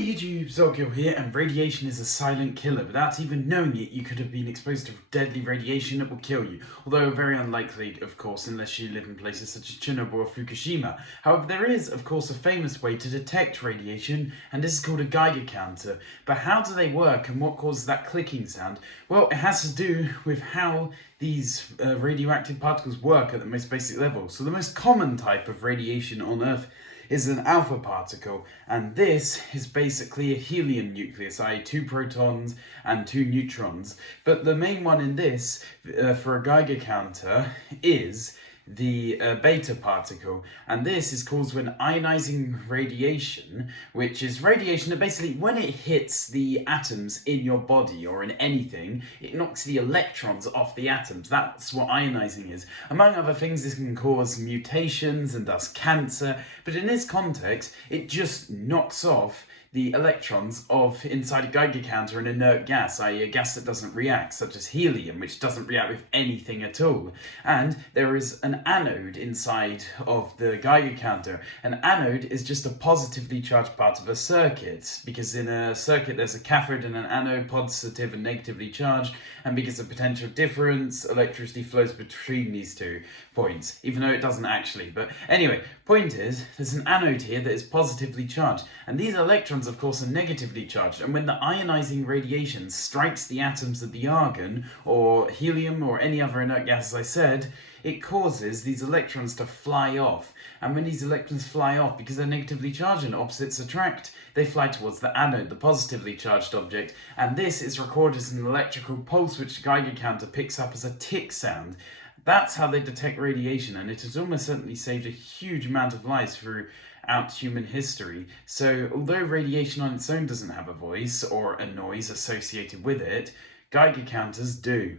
YouTube, Zogil here, and radiation is a silent killer. Without even knowing it, you could have been exposed to deadly radiation that will kill you. Although very unlikely, of course, unless you live in places such as Chernobyl or Fukushima. However, there is, of course, a famous way to detect radiation, and this is called a Geiger counter. But how do they work, and what causes that clicking sound? Well, it has to do with how these radioactive particles work at the most basic level. So the most common type of radiation on Earth is an alpha particle, and this is basically a helium nucleus, i.e. 2 protons and 2 neutrons. But the main one in this, for a Geiger counter, is the beta particle, and this is caused when ionizing radiation, which is radiation that basically, when it hits the atoms in your body or in anything, it knocks the electrons off the atoms. That's what ionizing is. Among other things, this can cause mutations and thus cancer, but in this context, it just knocks off the electrons of inside a Geiger counter an inert gas, i.e. a gas that doesn't react, such as helium, which doesn't react with anything at all. And there is an anode inside of the Geiger counter. An anode is just a positively charged part of a circuit, because in a circuit there's a cathode and an anode, positive and negatively charged, and because of potential difference, electricity flows between these 2 points, even though it doesn't actually. But anyway, point is, there's an anode here that is positively charged, and these electrons, of course, are negatively charged, and when the ionizing radiation strikes the atoms of the argon, or helium, or any other inert gas, as I said, it causes these electrons to fly off. And when these electrons fly off, because they're negatively charged and opposites attract, they fly towards the anode, the positively charged object, and this is recorded as an electrical pulse which the Geiger counter picks up as a tick sound. That's how they detect radiation, and it has almost certainly saved a huge amount of lives throughout human history. So although radiation on its own doesn't have a voice or a noise associated with it, Geiger counters do.